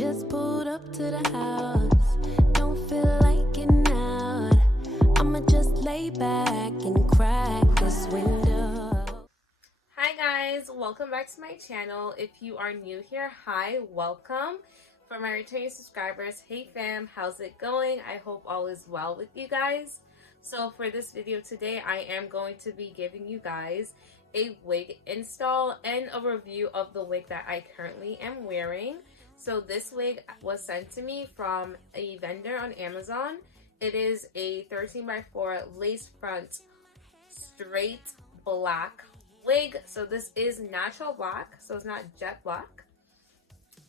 Just pulled up to the house, don't feel like getting out. I'ma just lay back and crack this window. Hi guys, welcome back to my channel. If you are new here, hi, welcome. For my returning subscribers, hey fam, how's it going? I hope all is well with you guys. So for this video today, I am going to be giving you guys a wig install and a review of the wig that I currently am wearing. So this wig was sent to me from a vendor on Amazon. It is a 13x4 lace front straight black wig. So this is natural black, so it's not jet black.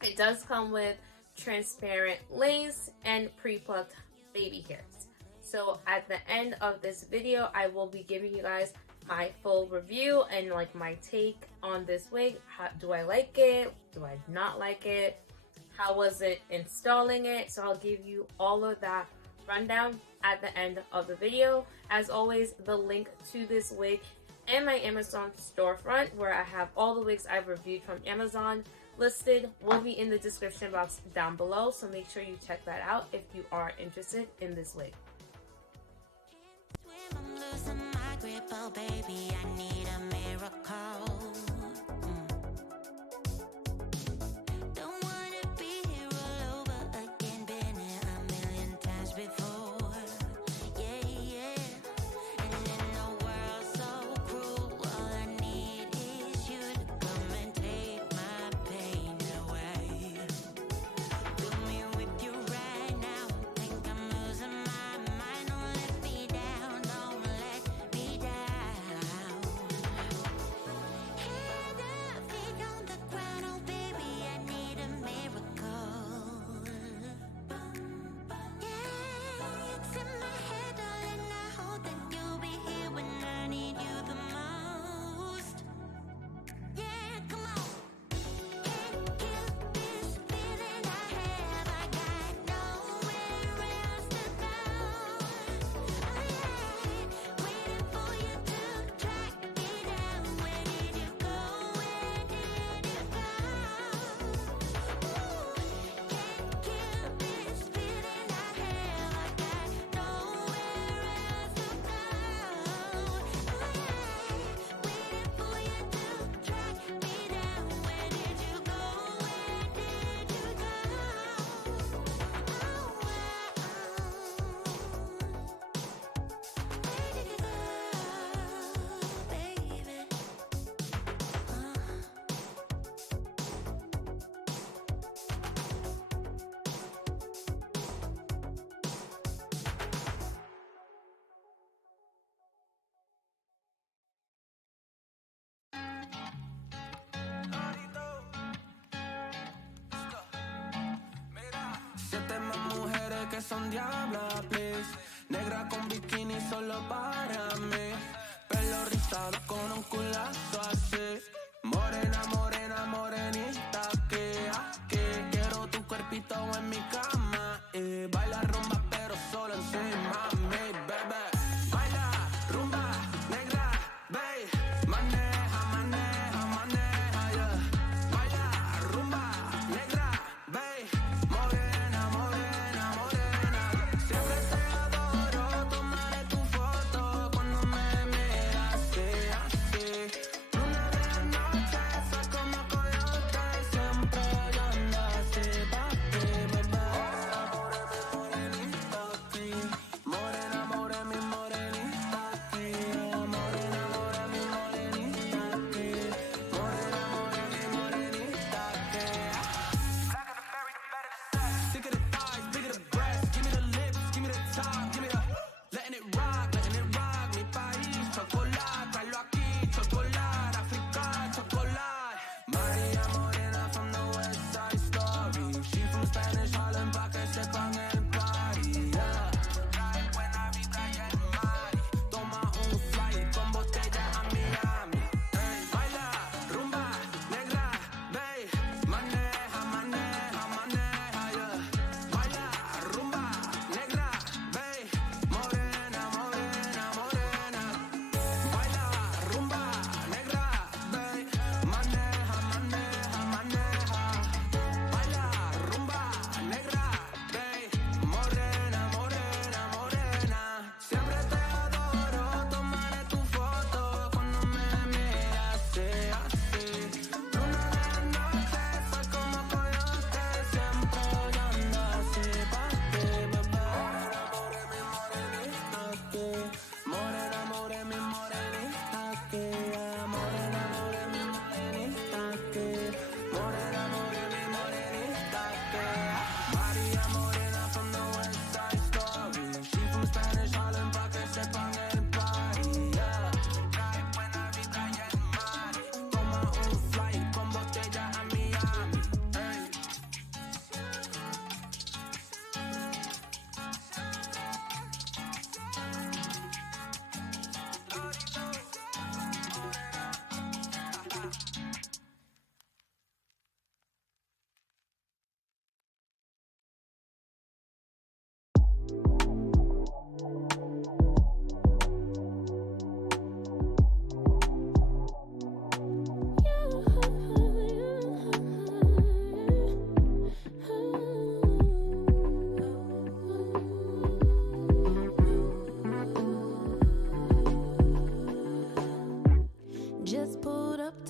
It does come with transparent lace and pre-plucked baby hairs. So at the end of this video, I will be giving you guys my full review and like my take on this wig. Do I like it? Do I not like it? How was it installing it? So I'll give you all of that rundown at the end of the video. As always, the link to this wig and my Amazon storefront, where I have all the wigs I've reviewed from Amazon listed, will be in the description box down below. So make sure you check that out if you are interested in this wig. Oh baby, I need a miracle. Don't wanna be here all over again, been here a million times before. Yeah, yeah. And in a world so cruel, all I need is you to come and take my pain away. Do me with you right now. Think I'm losing my mind. Don't let me down, don't let me down. Siete más mujeres que son diablas, please. Negra con bikini solo para mí. Pelo rizado con un culazo así. Morena, morena, morenita que aquí. Quiero tu cuerpito en mi cama. Y baila rumba pero solo encima de mí, bebé. Baila rumba negra, babe. Maneja, maneja, maneja, yeah. Baila rumba negra, babe. Morena, morena, morena. Siempre te adoro, tomaré tu foto cuando me miras así, así. Luna de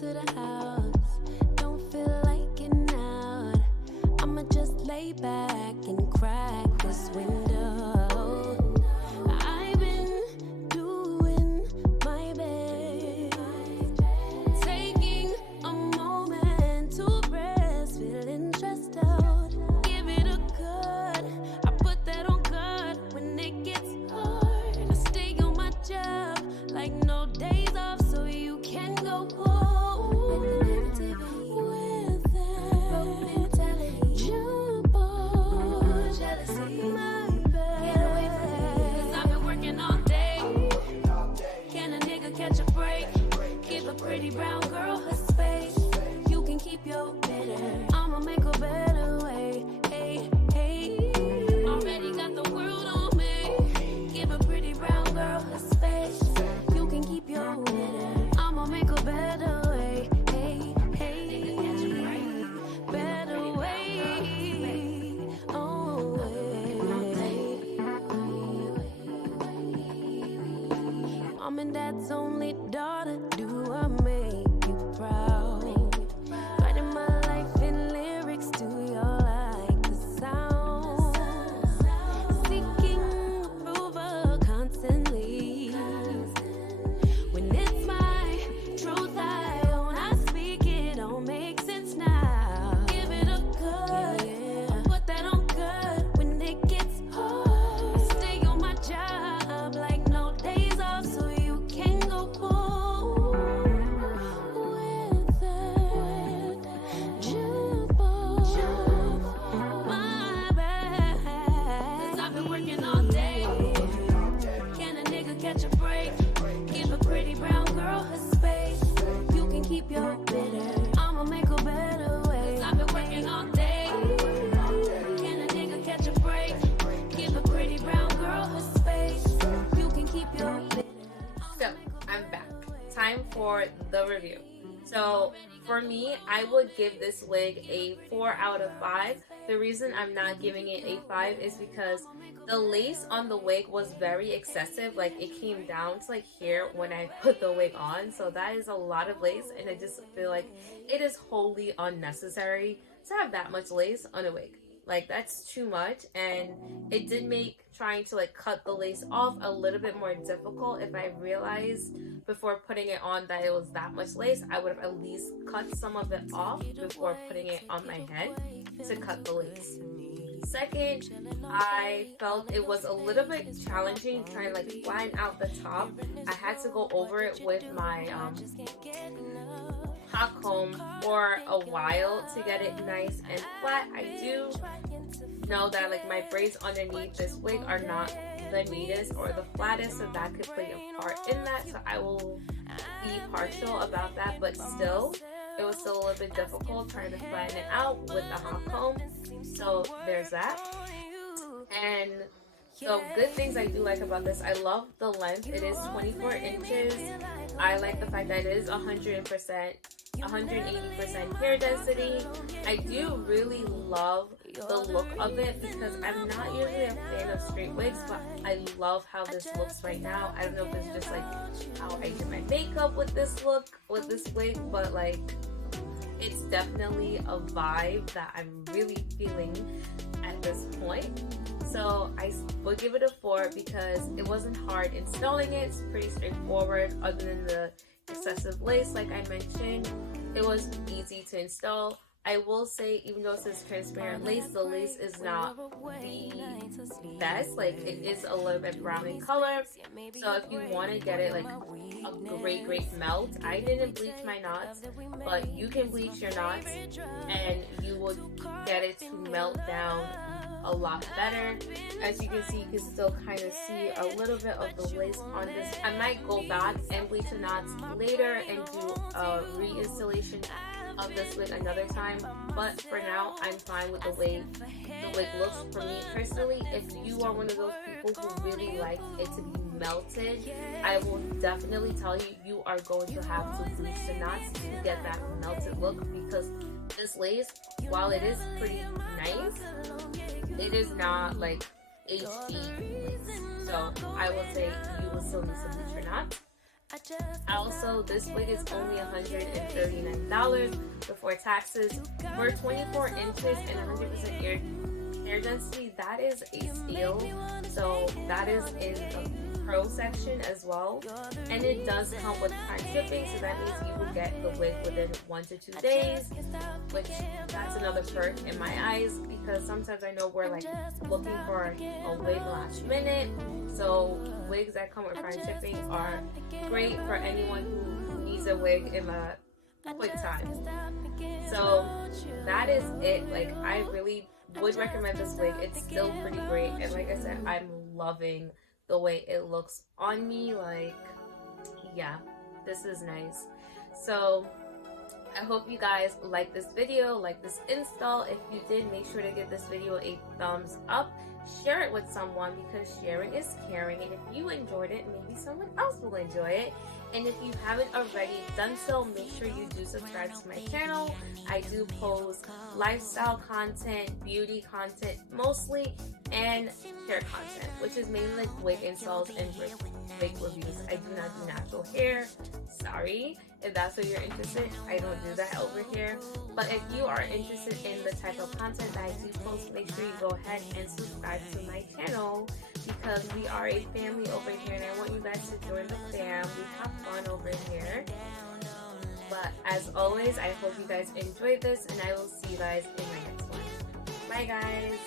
to the house. Don't feel like getting out. I'ma just lay back and crack this window. I've been doing my best, taking a moment to rest, feeling stressed out. Give it a good. I put that on guard when it gets hard. I stay on my job like no days off, so you can go home with that. Jump on jealousy, my bad. Get away from me, 'cause I've been working all day. Can a nigga catch a break? Give a pretty brown girl her space. You can keep your bitter. I'ma make a better way. Hey, hey. Already got the world on me. Give a pretty brown girl her space. You can keep your bitter. I'ma make a better way. Hey, hey. Better way. Oh, Mom and Dad's only daughter, do I make you proud? Writing my life in lyrics, do you like the sound? Seeking approval constantly. When it's my truth I own, I speak it, don't make sense now. Give it a good, put that on good when it gets hard. I stay on my job like no days off, so you can go home with that. Jump on my bad, 'cause I've been working all day. Can a nigga catch a break? Give a pretty brown girl her space. You can keep your bitter. I'ma make a better way. 'Cause I've been working all day. Can a nigga catch a break? Give a pretty brown girl her space. You can keep your bitter. So I'm back. Time for the review. So for me, I would give this wig a 4 out of 5. The reason I'm not giving it a 5 is because the lace on the wig was very excessive. Like, it came down to like here when I put the wig on. So that is a lot of lace, and I just feel like it is wholly unnecessary to have that much lace on a wig. Like, that's too much, and it did make trying to like cut the lace off a little bit more difficult. If I realized before putting it on that it was that much lace, I would have at least cut some of it off before putting it on my head to cut the lace. Second, I felt it was a little bit challenging trying to like flatten out the top. I had to go over it with my hot comb for a while to get it nice and flat. I do know that like my braids underneath this wig are not the neatest or the flattest, so that could play a part in that. So I will be partial about that, but still, it was still a little bit difficult trying to flatten it out with the hot comb. So there's that. And so good things I do like about this, I love the length. It is 24 inches. I like the fact that it is 180% hair density. I do really love the look of it because I'm not usually a fan of straight wigs, but I love how this looks right now. I don't know if it's just like how I do my makeup with this look, with this wig, but like it's definitely a vibe that I'm really feeling at this point. So I would give it a 4 because it wasn't hard installing it. It's pretty straightforward. Other than the excessive lace, like I mentioned, it was easy to install. I will say, even though it says transparent lace, the lace is not the best. Like, it is a little bit brown in color. So if you want to get it like a great melt, I didn't bleach my knots, but you can bleach your knots and you will get it to melt down a lot better. As you can see, you can still kind of see a little bit of the lace on this. I might go back and bleach the knots later and do a reinstallation of this wig another time, but for now I'm fine with the way the wig looks. For me personally, if you are one of those people who really like it to be melted, I will definitely tell you, you are going to have to bleach the knots to get that melted look, because this lace, while it is pretty nice, it is not like HD lace. So I will say you will still need to bleach your knots. Also, this wig is only $139 before taxes. For 24 inches and 100% hair density, that is a steal. So that is in the pro section as well, and it does come with prime shipping, so that means you will get the wig within 1 to 2 days, which that's another perk in my eyes, because sometimes I know we're like looking for a wig last minute. So wigs that come with prime shipping are great for anyone who needs a wig in a quick time. So that is it. Like, I really would recommend this wig. It's still pretty great, and like I said, I'm loving the way it looks on me. Like, yeah, this is nice. So I hope you guys like this video, like this install. If you did, make sure to give this video a thumbs up. Share it with someone, because sharing is caring, and if you enjoyed it, maybe someone else will enjoy it. And if you haven't already done so, make sure you do subscribe to my channel. I do post lifestyle content, beauty content mostly, and hair content, which is mainly like wig installs and wig reviews. I do not do natural hair. Sorry if that's what you're interested. I don't do that over here. But if you are interested in the type of content that I do post, make sure you go ahead and subscribe to my channel, because we are a family over here, and I want you guys to join the fam. We have fun over here. But as always, I hope you guys enjoyed this, and I will see you guys in my next one. Bye, guys.